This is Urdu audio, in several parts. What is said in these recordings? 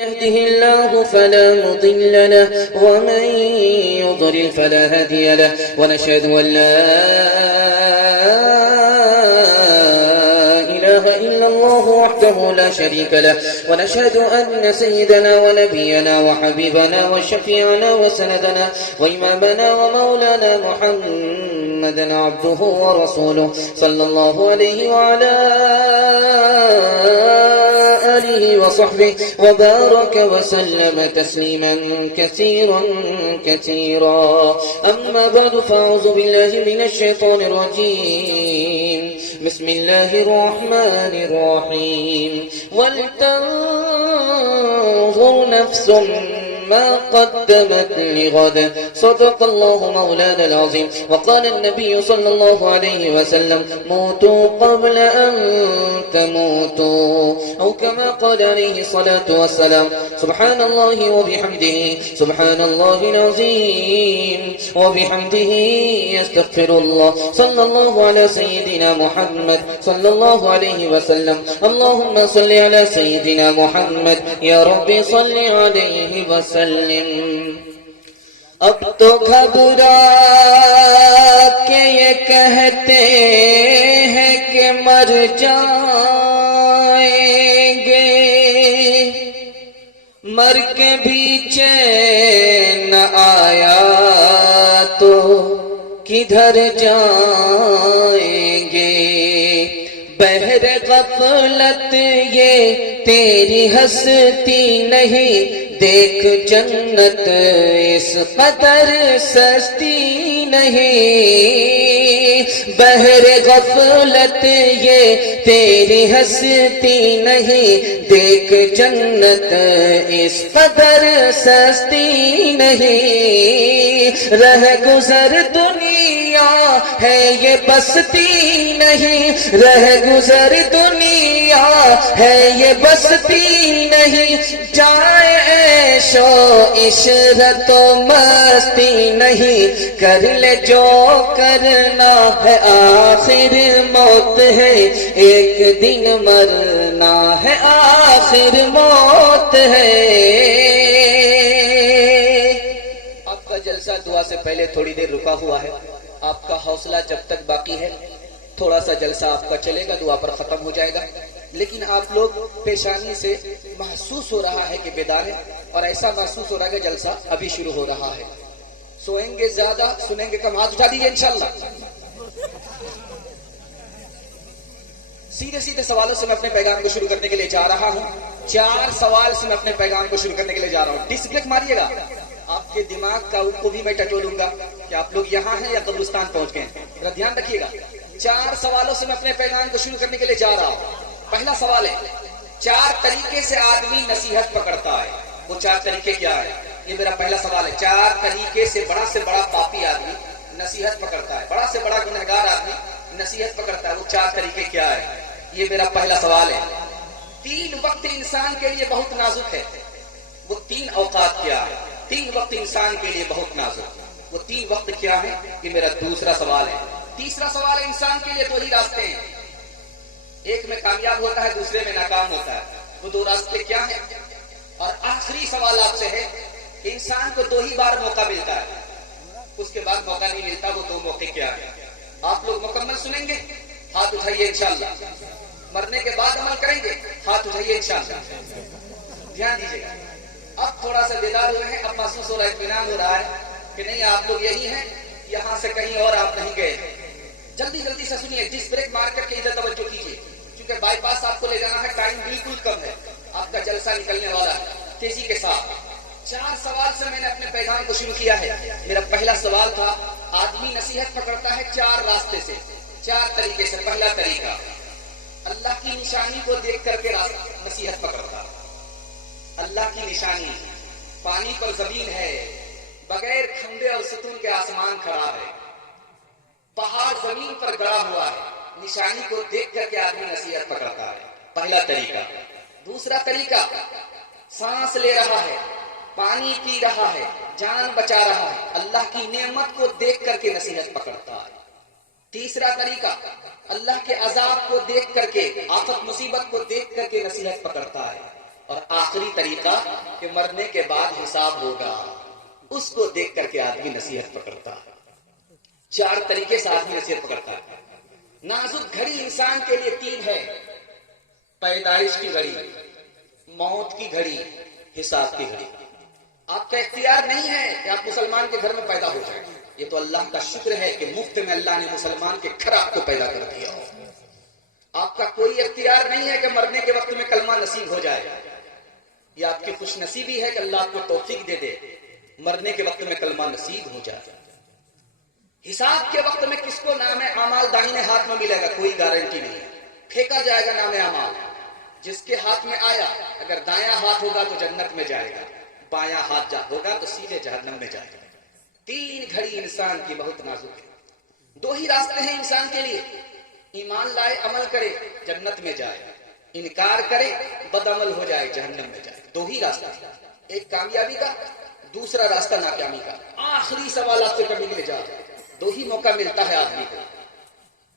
يهده الله فلا مضل له ومن يضلل فلا هادي له ونشهد أن لا إله إلا الله وحده لا شريك له ونشهد أن سيدنا ونبينا وحبيبنا وشفيعنا وسندنا وإمامنا ومولانا محمدا عبده ورسوله صلى الله عليه وعلى آله وصحبه وبارك وسلم تسليما كثيرا كثيرا. أما بعد فأعوذ بالله من الشيطان الرجيم. بسم الله الرحمن الرحيم. ولتنظر نفس ما قدمت لغد. صدق الله مولانا العظيم. وقال النبي صلى الله عليه وسلم: موتوا قبل أن تموتوا، أو كما قال عليه الصلاة والسلام. سبحان الله وبحمده سبحان الله العظيم وبحمده يستغفر الله. صلى الله على سيدنا محمد صلى الله عليه وسلم. اللهم صل على سيدنا محمد يا رب صل عليه وسلم. اب تو گھبرا کے یہ کہتے ہیں کہ مر جائیں گے، مر کے بھی چین آیا تو کدھر جائیں گے؟ بہر غفلت یہ تیری ہستی نہیں، دیکھ جنت اس قدر سستی نہیں۔ بہر غفلت یہ تیری ہستی نہیں، دیکھ جنت اس قدر سستی نہیں۔ رہ گزر دنیا ہے یہ بستی نہیں، رہ گزر دنیا ہے یہ بستی نہیں۔ جائے عیش و عشرت و مستی نہیں، کر لے جو کرنا ہے آخر موت ہے، ایک دن مرنا ہے آخر موت ہے۔ آپ کا جلسہ دعا سے پہلے تھوڑی دیر رکا ہوا ہے، آپ کا حوصلہ جب تک باقی ہے تھوڑا سا جلسہ آپ کا چلے گا، دعا پر ختم ہو جائے گا، لیکن آپ لوگ پیشانی سے محسوس ہو رہا ہے کہ بیدار ہے، اور ایسا محسوس ہو رہا ہے کہ جلسہ ابھی شروع ہو رہا ہے۔ سوئیں گے زیادہ، سنیں گے کم، ہاتھ اٹھا دیجیے انشاءاللہ۔ سیدھے سیدھے سوالوں سے میں اپنے پیغام کو شروع کرنے کے لیے جا رہا ہوں۔ 4 سوال سے میں اپنے پیغام کو شروع کرنے کے لیے جا رہا ہوں۔ ڈسک بریک ماریے گا، آپ کے دماغ کا کو بھی میں ٹٹولوں گا کہ آپ لوگ یہاں ہیں یا قبرستان پہنچ گئے ہیں، ذرا دھیان رکھیے گا۔ 4 سوالوں سے میں اپنے پیغام کو شروع کرنے کے لیے جا رہا ہوں۔ پہلا سوال ہے، 4 طریقے سے آدمی نصیحت پکڑتا ہے، وہ 4 طریقے کیا ہے؟ یہ میرا پہلا سوال ہے۔ 4 طریقے سے بڑا پاپی آدمی نصیحت پکڑتا ہے، بڑا سے بڑا گنہگار آدمی نصیحت پکڑتا ہے، وہ 4 طریقے کیا ہے؟ یہ میرا پہلا سوال ہے۔ 3 وقت انسان کے لیے بہت نازک ہے، وہ 3 اوقات کیا ہے؟ 3 وقت انسان کے لیے بہت نازک، وہ 3 وقت کیا ہے؟ یہ میرا دوسرا سوال ہے۔ تیسرا سوال ہے، انسان کے لیے 2 ہی راستے ہیں، ایک میں کامیاب ہوتا ہے، دوسرے میں ناکام ہوتا ہے، وہ 2 راستے کیا ہیں؟ اور آخری سوال آپ سے ہے کہ انسان کو 2 ہی بار موقع ملتا ہے، اس کے بعد موقع نہیں ملتا، وہ 2 موقع کیا ہیں؟ آپ لوگ مکمل سنیں گے، ہاتھ اٹھائیے انشاءاللہ۔ مرنے کے بعد عمل کریں گے، ہاتھ اٹھائیے انشاءاللہ۔ دھیان دیجیے گا، اب تھوڑا سا بیدار ہوئے ہیں، اب محسوس ہو رہا ہے، اطمینان ہو رہا ہے کہ نہیں آپ لوگ یہی ہیں، یہاں سے کہیں اور آپ نہیں گئے۔ جلدی جلدی سے سنیے، ڈسک بریک مار کر کے ادھر توجہ کیجیے، کیونکہ بائی پاس آپ کو لے جانا ہے، ٹائم بالکل کم ہے، آپ کا جلسہ نکلنے والا ہے، تیزی کے ساتھ۔ 4 سوال سے میں نے اپنے پیغام کو شروع کیا ہے۔ میرا پہلا سوال تھا، آدمی نصیحت پکڑتا ہے 4 راستے سے، 4 طریقے سے۔ پہلا طریقہ، اللہ کی نشانی کو دیکھ کر کے نصیحت پکڑتا۔ اللہ کی نشانی، پانی پر زمین ہے، بغیر کھمبے اور ستون کے آسمان کھڑا ہے، پہاڑ زمین پر گڑا ہوا ہے، نشانی کو دیکھ کر کے آدمی نصیحت پکڑتا ہے، پہلا طریقہ۔ دوسرا طریقہ، سانس لے رہا ہے، پانی پی رہا ہے، جان بچا رہا ہے، اللہ کی نعمت کو دیکھ کر کے نصیحت پکڑتا ہے۔ تیسرا طریقہ، اللہ کے عذاب کو دیکھ کر کے، آفت مصیبت کو دیکھ کر کے نصیحت پکڑتا ہے۔ اور آخری طریقہ کہ مرنے کے بعد حساب ہوگا، اس کو دیکھ کر کے آدمی نصیحت پکڑتا ہے۔ 4 طریقے سے آدمی نصیحت پکڑتا ہے۔ نازک گھڑی انسان کے لیے 3 ہے: پیدائش کی گھڑی، موت کی گھڑی، حساب کی گھڑی۔ آپ کا اختیار نہیں ہے کہ آپ مسلمان کے گھر میں پیدا ہو جائیں، یہ تو اللہ کا شکر ہے کہ مفت میں اللہ نے مسلمان کے گھر آپ کو پیدا کر دیا ہو۔ آپ کا کوئی اختیار نہیں ہے کہ مرنے کے وقت میں کلمہ نصیب ہو جائے، یہ آپ کی خوش نصیبی ہے کہ اللہ آپ کو توفیق دے دے مرنے کے وقت میں کلمہ نصیب ہو جائے۔ حساب کے وقت میں کس کو نام اعمال داہنے ہاتھ میں ملے گا کوئی گارنٹی نہیں ہے، پھینکا جائے گا نام اعمال، جس کے ہاتھ میں آیا اگر دایاں ہاتھ ہوگا تو جنت میں جائے گا، بایاں ہاتھ ہوگا تو سیدھے جہنم میں جائے گا۔ 3 گھڑی انسان کی بہت نازک ہے۔ 2 ہی راستے ہیں انسان کے لیے: ایمان لائے عمل کرے جنت میں جائے، انکار کرے بد عمل ہو جائے جہنم میں جائے۔ 2 ہی راستہ، ایک کامیابی کا، دوسرا راستہ ناکامی کا۔ آخری سوالات سے کرنے کے لیے جا، 2 ہی موقع ملتا ہے آدمی کو۔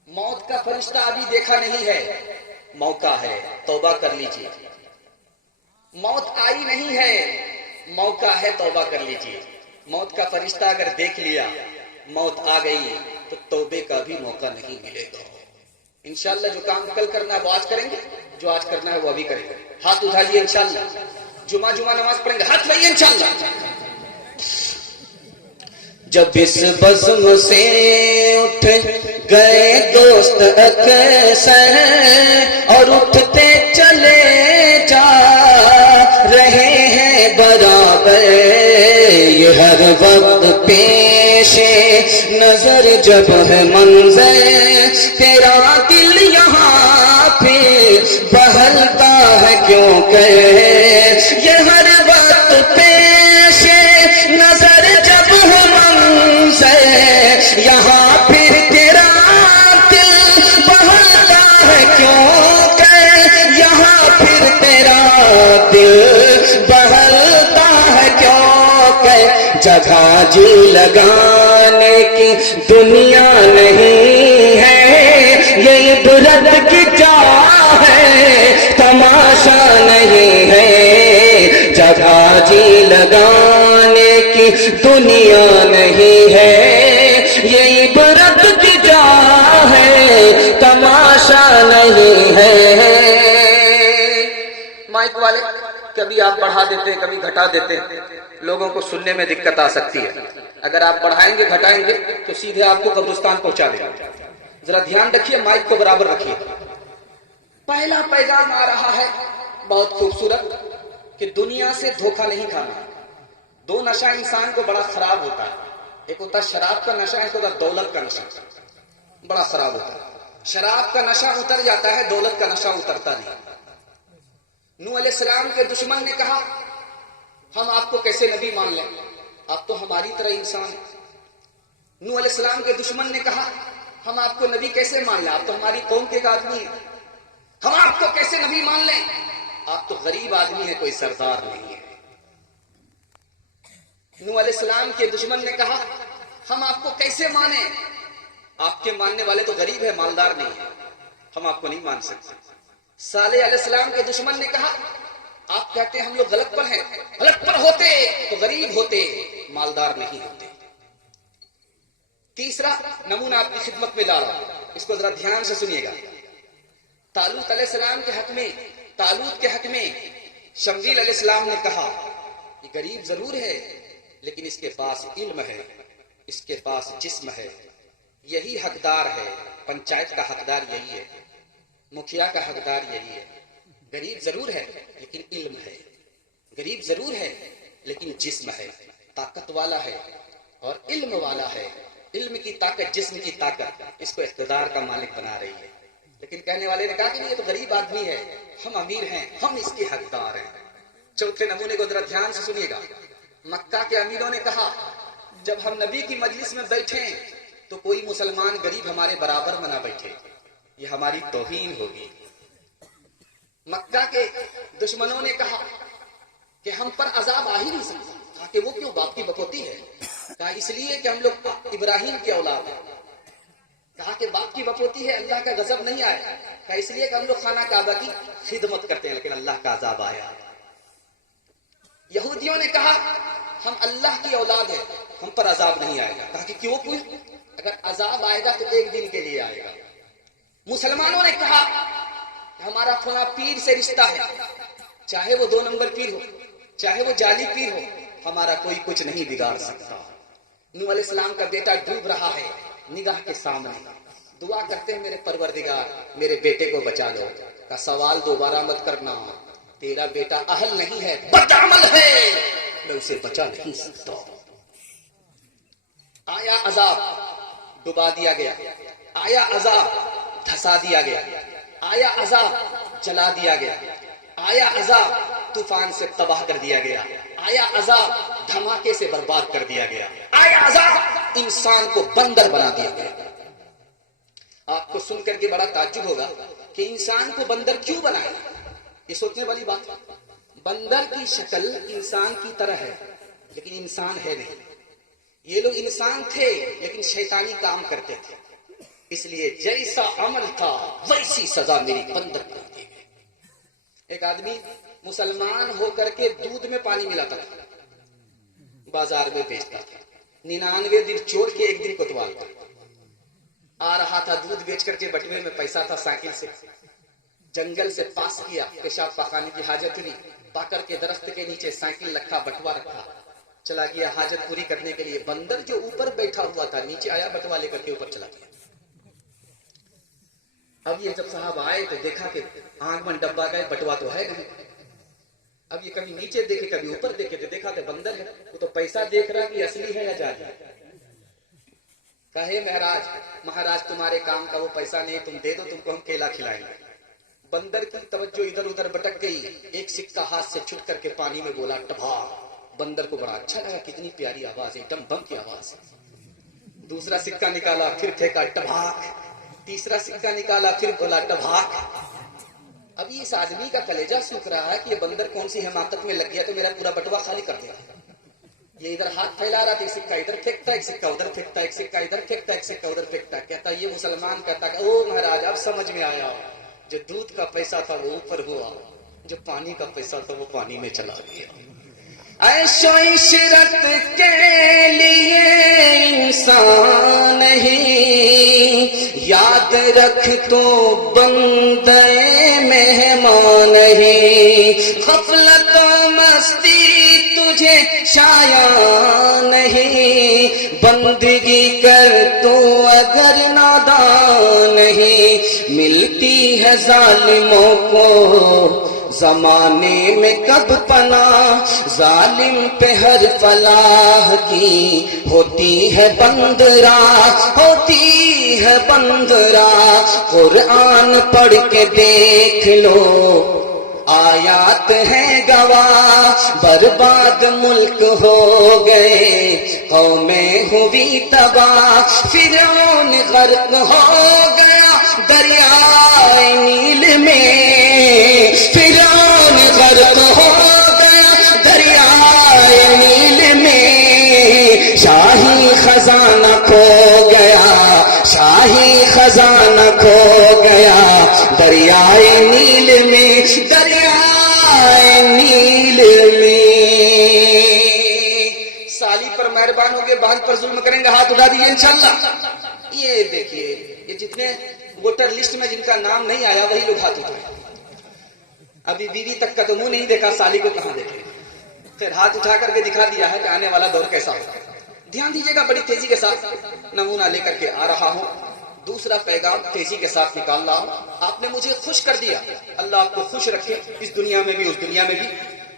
موت کا فرشتہ ابھی دیکھا نہیں ہے، موقع ہے، توبہ کر لیجیے۔ موت آئی نہیں ہے، موقع ہے، توبہ کر لیجیے۔ موت کا فرشتہ اگر دیکھ لیا، موت آ گئی تو توبے کا بھی موقع نہیں ملے گا۔ انشاءاللہ جو کام کل کرنا ہے وہ آج کریں گے، جو آج کرنا ہے وہ ابھی کریں گے۔ ہاتھ اٹھائیے انشاءاللہ، جمعہ نماز پڑھیں گے، ہاتھ لائیے انشاءاللہ۔ جب اس بزم سے اٹھ گئے دوست اکثر اور اٹھتے چلے جا رہے ہیں برابر، یہ ہر وقت پیش نظر جب ہے منظر، تیرا دل یہاں پہ بہلتا ہے کیوں کہ یہ ہر وقت پیش نظر جب ہے منظر، یہاں پھر تیرا دل بہلتا ہے کیوں کہ یہاں پھر تیرا دل بہلتا ہے کیوں کہ جگہ جی لگانے کی دنیا نہیں ہے، یہ عبرت کی جا ہے تماشا نہیں ہے، جگہ جی لگانے کی دنیا نہیں ہے، یہ عبرت کی جا ہے تماشا نہیں ہے۔ مائک والے کبھی آپ بڑھا دیتے ہیں کبھی گھٹا دیتے ہیں، لوگوں کو سننے میں دقت آ سکتی ہے۔ اگر آپ بڑھائیں گے گھٹائیں گے تو سیدھے آپ کو قبرستان پہنچا دیں گے۔ ذرا دھیان رکھیے، مائک کو برابر رکھیے۔ پہلا پیغام آ رہا ہے بہت خوبصورت کہ دنیا سے دھوکہ نہیں کھانا۔ 2 نشہ انسان کو بڑا خراب ہوتا ہے، ایک ہوتا ہے شراب کا نشہ، ایک ہوتا ہے دولت کا نشہ، بڑا خراب ہوتا ہے۔ شراب کا نشہ اتر جاتا ہے، دولت کا نشہ اترتا نہیں۔ نوح علیہ السلام کے دشمن نے کہا ہم آپ کو کیسے نبی مان لیں، آپ تو ہماری طرح انسان ہیں۔ نوح علیہ السلام کے دشمن نے کہا ہم آپ کو نبی کیسے مان لیں، آپ تو ہماری قوم کے ایک آدمی ہیں، ہم آپ کو کیسے نبی مان لیں، آپ تو غریب آدمی ہیں، کوئی سردار نہیں ہے۔ نوح علیہ السلام کے دشمن نے کہا ہم آپ کو کیسے مانیں، آپ کے ماننے والے تو غریب ہیں، مالدار نہیں ہیں، ہم آپ کو نہیں مان سکتے۔ صالح علیہ السلام کے دشمن نے کہا آپ کہتے ہیں ہم لوگ غلط پر ہیں، غلط پر ہوتے تو غریب ہوتے، مالدار نہیں ہوتے۔ تیسرا نمونہ آپ کی خدمت میں لا رہا ہوں، اس کو ذرا دھیان سے سنیے گا۔ طالوت علیہ السلام کے حق میں، طالوت کے حق میں شمویل علیہ السلام نے کہا یہ غریب ضرور ہے لیکن اس کے پاس علم ہے، اس کے پاس جسم ہے، یہی حقدار ہے، پنچایت کا حقدار یہی ہے، مکھیا کا حقدار یہی ہے۔ غریب ضرور ہے لیکن علم ہے، غریب ضرور ہے لیکن جسم ہے، طاقت والا ہے اور علم والا ہے۔ علم کی طاقت، جسم کی طاقت اس کو اقتدار کا مالک بنا رہی ہے۔ لیکن کہنے والے نے کہا کہ یہ تو غریب آدمی ہے، ہم امیر ہیں، ہم اس کے حقدار ہیں۔ چوتھے نمونے کو ذرا دھیان سے سنیے گا۔ مکہ کے امیروں نے کہا جب ہم نبی کی مجلس میں بیٹھیں تو کوئی مسلمان غریب ہمارے برابر میں نہ بیٹھے، یہ ہماری توہین ہوگی۔ مکہ کے دشمنوں نے کہا کہ ہم پر عذاب آ ہی نہیں سکتا، کہا کہ وہ کیوں، باپ کی بکوتی ہے، کہا اس لیے کہ ہم لوگ ابراہیم کے اولاد ہیں، کہا کہ باپ کی بکوتی ہے اللہ کا غضب نہیں آیا، کہا اس لیے کہ ہم لوگ خانہ کعبہ کی خدمت کرتے ہیں لیکن اللہ کا عذاب آیا۔ یہودیوں نے کہا ہم اللہ کی اولاد ہیں، ہم پر عذاب نہیں آئے گا. کہا کہ کیوں؟ کوئی اگر عذاب آئے گا تو ایک دن کے لیے آئے گا. مسلمانوں نے کہا ہمارا فلاں پیر سے رشتہ ہے، چاہے وہ 2 نمبر پیر ہو، چاہے وہ جعلی پیر ہو، ہمارا کوئی کچھ نہیں بگاڑ سکتا. نوح علیہ السلام کا بیٹا ڈوب رہا ہے نگاہ کے سامنے، دعا کرتے ہیں میرے پروردگار میرے بیٹے کو بچا لو. کا سوال دوبارہ مت کرنا، تیرا بیٹا اہل نہیں ہے، بدعمل ہے، میں اسے بچا نہیں سکتا. آیا عذاب، ڈبا دیا گیا. آیا عذاب، دھسا دیا گیا. آیا عذاب، جلا دیا گیا. آیا عذاب، طوفان سے تباہ کر دیا گیا. آیا عذاب، دھماکے سے برباد کر دیا گیا. آیا عذاب، انسان کو بندر بنا دیا گیا. آپ کو سن کر کے بڑا تعجب ہوگا کہ انسان کو بندر کیوں بنایا. یہ سوچنے والی بات ہے. بندر کی شکل انسان کی طرح ہے لیکن انسان ہے نہیں. یہ لوگ انسان تھے لیکن شیطانی کام کرتے تھے، اس لیے جیسا عمل تھا ویسی سزا میری بندر کر دی گئی. ایک آدمی مسلمان ہو کر کے دودھ میں پانی ملاتا تھا، بازار میں بیچتا تھا. 99 دن چھوڑ کے ایک دن کوتوالتا. آ رہا تھا دودھ بیچ کر کے، بٹوے میں پیسہ تھا، سائیکل سے جنگل سے پاس کیا، پیشاب پخانے کی حاجت ہوئی، پاکر کے درخت کے نیچے سائیکل رکھا، بٹوا رکھا، چلا گیا حاجت پوری کرنے کے لیے. بندر جو اوپر بیٹھا ہوا تھا نیچے آیا، بٹوا لے کر کے اوپر چلا گیا. اب یہ جب صاحب آئے تو دیکھا کہ آنکھ میں ڈبا گئے، بٹوا تو ہے نہیں. اب یہ کبھی نیچے دیکھے کبھی اوپر دیکھے تو دیکھا کہ بندر ہے. وہ تو پیسہ دیکھ رہا کہ اصلی ہے یا جعلی. کہے مہاراج تمہارے کام کا وہ پیسہ نہیں، تم دے دو، تم کو ہم کیلا کھلائیں گے. بندر کی توجہ ادھر ادھر بٹک گئی. ایک سکہ ہاتھ سے چھٹ کر کے پانی میں بولا ٹبھاک. بندر کو بڑا اچھا لگا، کتنی پیاری آواز ہے، ڈم بم کی آواز ہے. دوسرا سکہ نکالا، پھر پھینکا، ٹبھاک. تیسرا سکہ نکالا، پھر بولا ٹبھاک. ابھی اس آدمی کا کلیجہ سوکھ رہا ہے کہ یہ بندر کون سی حماقت میں لگ گیا تو میرا پورا بٹوا خالی کر دیا. یہ ادھر ہاتھ پھیلا رہا تھا، ایک سکہ ادھر پھینکتا، ایک سکہ ادھر پھینکتا، ایک سکہ ادھر پھینکتا، ایک سکہ ادھر پھینکتا. کہتا یہ مسلمان کہتا کہ او مہاراج اب سمجھ میں آیا، جو دودھ کا پیسہ تھا وہ اوپر ہوا، جو پانی کا پیسہ تھا وہ پانی میں چلا گیا. عیش و عشرت کے لیے انسان نہیں، یاد رکھ تو بندے مہمان نہیں. غفلت و مستی تجھے شایع نہیں، بندگی کر تو اگر نادان نہیں. ملتی ہے ظالموں کو زمانے میں کب پناہ، ظالم پہ ہر فلاح کی ہوتی ہے بندرا، ہوتی ہے بندرا. قرآن پڑھ کے دیکھ لو آیات ہیں گواہ، برباد ملک ہو گئے، قومیں ہوئی تباہ. فرعون غرق ہو گیا دریائے نیل میں، فرعون غرق ہو گیا دریائے نیل میں. شاہی خزانہ کھو گیا، شاہی خزانہ کھو گیا دریائے نیل میں، دریائے نیل میں. سالی پر مہربان ہوگے، بہن پر ظلم کریں گے، ہاتھ اٹھا دیجیے انشاءاللہ. یہ دیکھیے یہ جتنے ووٹر لسٹ میں جن کا نام نہیں آیا وہی لوگ ہاتھ اٹھائیں. ابھی بیوی تک کا تو منہ نہیں دیکھا، سالی کو کہاں دیکھے. پھر ہاتھ اٹھا کر کے دکھا دیا ہے کہ آنے والا دور کیسا ہوگا. دھیان دیجیے گا، بڑی تیزی کے ساتھ نمونہ لے کر کے آ رہا ہوں. دوسرا پیغام تیزی کے ساتھ نکال رہا ہوں. آپ نے مجھے خوش کر دیا، اللہ آپ کو خوش رکھے اس دنیا میں بھی اس دنیا میں بھی.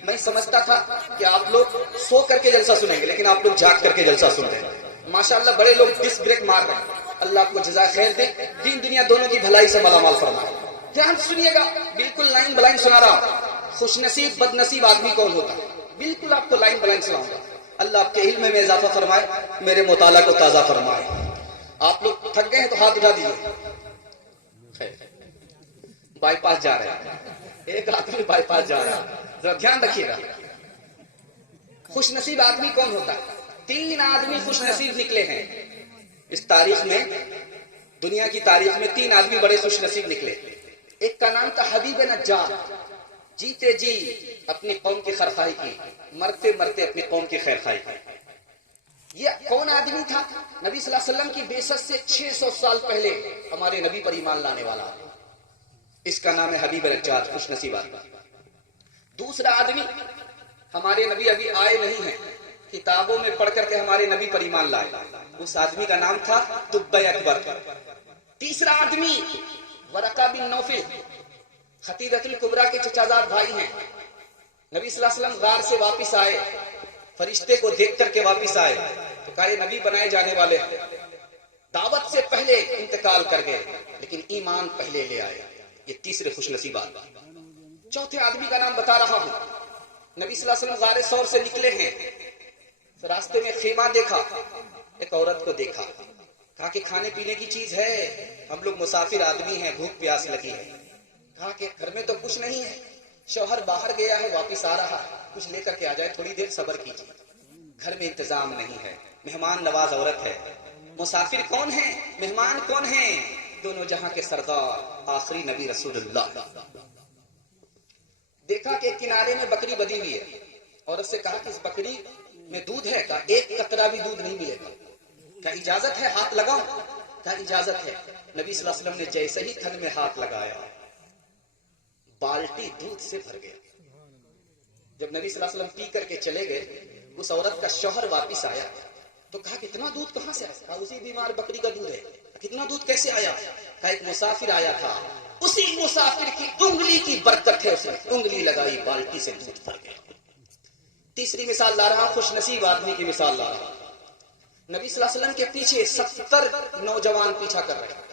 میں سمجھتا تھا کہ آپ لوگ سو کر کے جلسہ سنیں گے لیکن آپ لوگ جاگ کر کے جلسہ سن رہے ہیں. ماشاءاللہ بڑے لوگ ڈس بریک مار رہے ہیں. اللہ آپ کو جزائے خیر دے، دین دنیا دونوں کی بھلائی سے مالا مال فرمائے. دھیان سنیے گا، بالکل لائن بلائن سنا رہا ہوں. خوش نصیب بد نصیب آدمی کون ہوتا ہے، بالکل آپ کو لائن بلائن سناؤں گا. اللہ آپ کے علم میں اضافہ فرمائے، میرے مطالعہ کو تازہ فرمائے. آپ لوگ تھک گئے ہیں تو ہاتھ اٹھا دیجیے. بائی پاس جا رہے ہیں، ایک آدمی بائی پاس جا رہا ہے، ذرا دھیان رکھیے گا. خوش نصیب آدمی کون ہوتا ہے؟ 3 آدمی خوش نصیب نکلے ہیں اس تاریخ میں. دنیا کی تاریخ میں 3 آدمی بڑے خوش نصیب نکلے. ایک کا نام تھا حبیب نجار. جیتے جی اپنی قوم کی خیرخواہی کی، مرتے مرتے اپنی قوم کی خیرخواہی کی۔ یہ کون آدمی تھا؟ نبی صلی اللہ علیہ وسلم کی بعثت سے 600 سال پہلے ہمارے نبی پر ایمان لانے والا، اس کا نام ہے حبیب رجاج، خوش نصیب آدمی۔ دوسرا آدمی، ہمارے نبی ابھی آئے نہیں ہیں، کتابوں میں پڑھ کر کے ہمارے نبی پر ایمان لائے، اس آدمی کا نام تھا تبع اکبر۔ تیسرا آدمی ورقہ بن نوفل، خدیجہ الکبریٰ کے چچا زاد بھائی ہیں۔ نبی صلی اللہ علیہ وسلم غار سے واپس آئے، فرشتے کو دیکھ کر کے واپس آئے تو کہا یہ نبی بنائے جانے والے ہیں، دعوت سے پہلے انتقال کر گئے لیکن ایمان پہلے لے آئے۔ یہ تیسرے خوش نصیب آدمی۔ چوتھے آدمی کا نام بتا رہا ہوں۔ نبی صلی اللہ علیہ وسلم غار ثور سے نکلے ہیں، راستے میں خیمہ دیکھا، ایک عورت کو دیکھا، کہا کہ کھانے پینے کی چیز ہے، ہم لوگ مسافر آدمی ہیں، بھوک پیاس لگی ہے۔ کہا کہ گھر میں تو کچھ نہیں ہے، شوہر باہر گیا ہے، واپس آ رہا ہے، کچھ لے کر کے آ جائے، تھوڑی دیر صبر کیجیے، گھر میں انتظام نہیں ہے۔ مہمان نواز عورت ہے۔ مسافر کون ہے؟ مہمان کون ہیں؟ دونوں جہاں کے سردار آخری نبی رسول اللہ۔ دیکھا کہ کنارے میں بکری بدی ہوئی ہے، عورت سے کہا کہ اس بکری میں دودھ ہے؟ کہا ایک قطرہ بھی دودھ نہیں ملے گا۔ کہا اجازت ہے ہاتھ لگاؤ؟ کہا اجازت ہے۔ نبی صلی اللہ علیہ وسلم نے جیسے ہی تھن میں ہاتھ لگایا، بالٹی دودھ سے بھر گیا۔ جب نبی صلی اللہ علیہ وسلم پی کر کے چلے گئے، اس عورت کا شوہر واپس آیا تو کہا کتنا دودھ کہاں سے آیا؟ کہا اسی بیمار بکری کا دودھ ہے۔ کتنا دودھ کیسے آیا؟ کہا ایک مسافر آیا تھا، اسی مسافر کی انگلی کی برکت ہے، اس نے انگلی لگائی، بالٹی سے دودھ بھر گیا۔ تیسری مثال لا رہا، خوش نصیب آدمی کی مثال لا رہا۔ نبی صلی اللہ علیہ وسلم کے پیچھے 70 نوجوان پیچھا کر رہے ہیں۔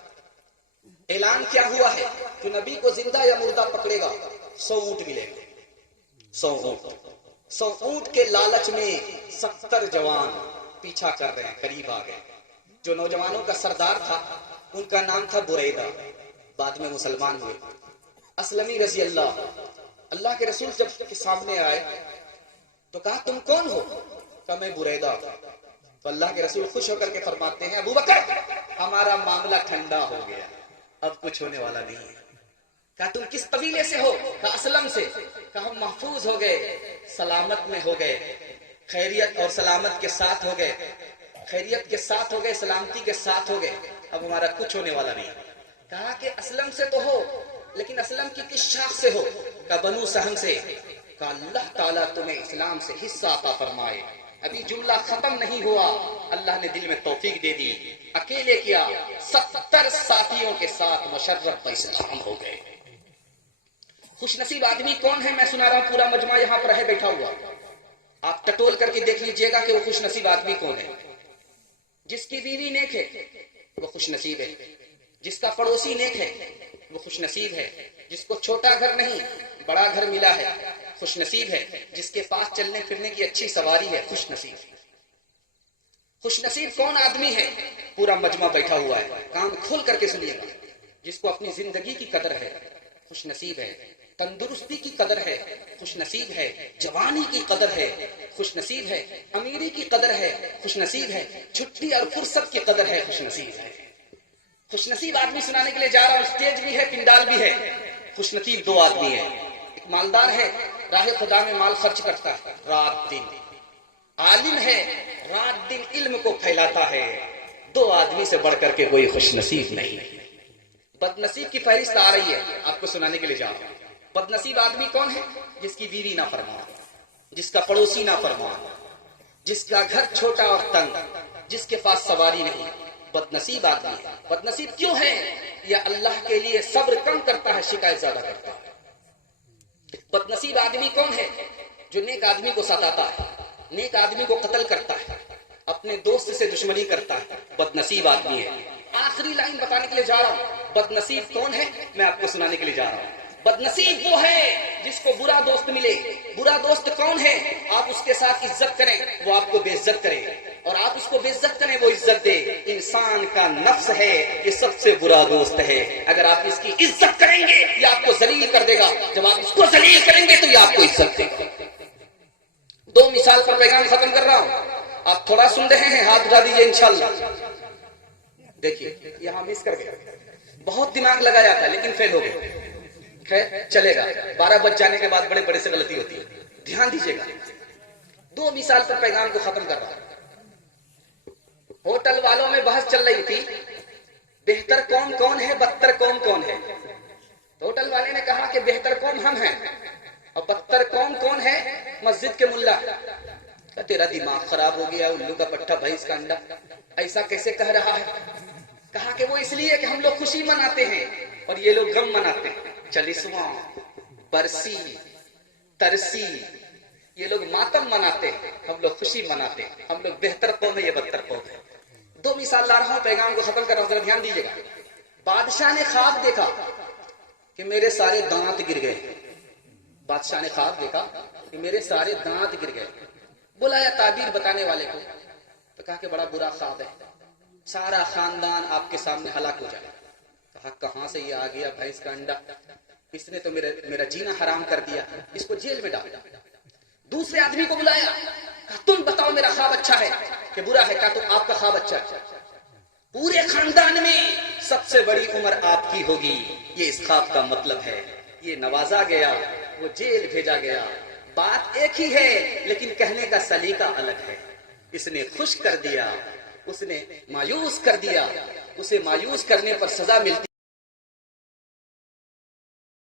اعلان کیا ہوا ہے کہ نبی کو زندہ یا مردہ پکڑے گا 100 اونٹ ملے گا، 100 اونٹ۔ 100 اونٹ کے لالچ میں 70 جوان پیچھا کر رہے ہیں، قریب آ گئے۔ جو نوجوانوں کا سردار تھا ان کا نام تھا بریدہ، بعد میں مسلمان ہوئے، اسلمی رضی اللہ۔ اللہ کے رسول جب سامنے آئے تو کہا تم کون ہو؟ کہا میں بریدہ۔ تو اللہ کے رسول خوش ہو کر کے فرماتے ہیں ابو بکر ہمارا معاملہ ٹھنڈا ہو گیا، اب کچھ ہونے والا نہیں ہے۔ کہا تم کس قبیلے سے ہو؟ کہا اسلم سے۔ کہا ہم محفوظ ہو گئے، سلامت میں ہو گئے، خیریت اور سلامت کے ساتھ ہو گئے، خیریت کے ساتھ ہو گئے، سلامتی کے ساتھ ہو گئے، اب ہمارا کچھ ہونے والا نہیں۔ کہا کہ اسلم سے تو ہو لیکن اسلم کی کس شاخ سے ہو؟ کہا بنو سہم سے۔ کہا اللہ تعالیٰ تمہیں اسلام سے حصہ عطا فرمائے۔ ابھی جملہ ختم نہیں ہوا، اللہ نے دل میں توفیق دے دی، اکیلے کیا، 70 ساتھیوں کے ساتھ مشرف اسلام ہو گئے۔ خوش نصیب آدمی کون ہے؟ میں سنا رہا ہوں، پورا مجمع یہاں پر ہے بیٹھا ہوا، آپ ٹٹول کر کے دیکھ لیجئے گا کہ وہ خوش نصیب آدمی کون ہے۔ جس کی بیوی نیک ہے وہ خوش نصیب ہے، جس کا پڑوسی نیک ہے وہ خوش نصیب ہے، جس کو چھوٹا گھر نہیں بڑا گھر ملا ہے خوش نصیب ہے، جس کے پاس چلنے پھرنے کی اچھی سواری ہے خوش نصیب ہے۔ خوش نصیب کون آدمی ہے؟ پورا مجمع بیٹھا ہوا ہے، کان کھول کر کے سنیے گا۔ جس کو اپنی زندگی کی قدر ہے خوش نصیب ہے، تندرستی کی قدر ہے خوش نصیب ہے، جوانی کی قدر ہے خوش نصیب ہے، امیری کی قدر ہے خوش نصیب ہے، چھٹی اور فرصت کی قدر ہے خوش نصیب ہے۔ خوش نصیب آدمی سنانے کے لیے جا رہا ہوں، اسٹیج بھی ہے پنڈال بھی ہے۔ خوش نصیب 2 آدمی ہیں، ایک مالدار ہے، راہ خدا میں مال خرچ کرتا ہے رات دن، عالم ہے، رات دن علم کو پھیلاتا ہے۔ 2 آدمی سے بڑھ کر کے کوئی خوش نصیب نہیں۔ بد نصیب کی فہرست آ رہی ہے، آپ کو سنانے کے لیے جا رہا ہوں۔ بد نصیب آدمی کون ہے؟ جس کی بیوی نہ فرمان، جس کا پڑوسی نہ فرمان، جس کا گھر چھوٹا اور تنگ، جس کے پاس سواری نہیں، بد نصیب آدمی ہے۔ بد نصیب کیوں ہے؟ یا اللہ کے لیے صبر کم کرتا ہے، شکایت زیادہ کرتا ہے۔ بد نصیب آدمی کون ہے؟ جو نیک آدمی کو ستاتا ہے، نیک آدمی کو قتل کرتا ہے، اپنے دوست سے دشمنی کرتا ہے، بد نصیب آدمی ہے۔ آخری لائن بتانے کے لیے جا رہا ہوں، بد نصیب کون ہے میں آپ کو سنانے کے لیے جا رہا ہوں۔ بد نصیب وہ ہے جس کو برا دوست ملے۔ برا دوست کون ہے؟ آپ اس کے ساتھ عزت کریں وہ آپ کو بے عزت کرے، اور آپ اس کو بے عزت کریں وہ عزت دے۔ انسان کا نفس ہے یہ سب سے برا دوست ہے، اگر آپ اس کی عزت کریں گے یہ آپ کو ذلیل کر دے گا، جب آپ اس کو ذلیل کریں گے تو یہ آپ کو عزت دے گا۔ 2 مثال پر پیغام ختم کر رہا ہوں، آپ تھوڑا سن رہے ہیں، ہاتھ اٹھا دیجئے انشاءاللہ۔ دیکھیے یہاں مس کر گئے، بہت دماغ لگایا تھا لیکن فیل ہو گئے۔ خیر چلے گا. 12 بج جانے کے بعد بڑے بڑے سے غلطی ہوتی ہے. دھیان دیجیے گا, 2 مثال پر پیغام کو ختم کر رہا ہوں. ہوٹل والوں میں بحث چل رہی تھی, بہتر قوم کون ہے, بدتر قوم کون ہے. تو ہوٹل والے نے کہا کہ بہتر قوم ہم ہیں, اور بدتر قوم کون ہے, مسجد کے ملا. تیرا دماغ خراب ہو گیا, الو کا پٹھا بھینس کا انڈا, ایسا کیسے کہہ رہا ہے. کہا کہ وہ اس لیے کہ ہم لوگ خوشی مناتے ہیں اور یہ لوگ غم مناتے ہیں. چالیسواں, برسی, ترسی, یہ لوگ ماتم مناتے ہیں, ہم لوگ خوشی مناتے ہیں. ہم لوگ بہتر قوم ہے, یہ بدتر قوم ہے. 2 مثال لا رہا ہوں, پیغام کو ختم کر رہا ہوں, ذرا دھیان دیجیے گا. بادشاہ نے خواب دیکھا کہ میرے سارے دانت گر گئے. بادشاہ نے خواب دیکھا کہ میرے سارے دانت گر گئے. بلایا تعبیر بتانے والے کو, تو کہا کہ بڑا برا خواب ہے, سارا خاندان آپ کے سامنے ہلاک ہو جائے. کہا کہاں سے یہ آ گیا بھینس کا انڈا, اس نے تو میرا جینا حرام کر دیا, اس کو جیل میں ڈال. دوسرے آدمی کو بلایا, کہا تم بتاؤ میرا خواب اچھا ہے کہ برا ہے. کہا تو آپ کا خواب اچھا ہے, پورے خاندان میں سب سے بڑی عمر آپ کی ہوگی, یہ اس خواب کا مطلب ہے. یہ نوازا گیا, وہ جیل بھیجا گیا. بات ایک ہی ہے لیکن کہنے کا سلیقہ الگ ہے. اس نے خوش کر دیا, اس نے مایوس کر دیا. اسے مایوس کرنے پر سزا ملتی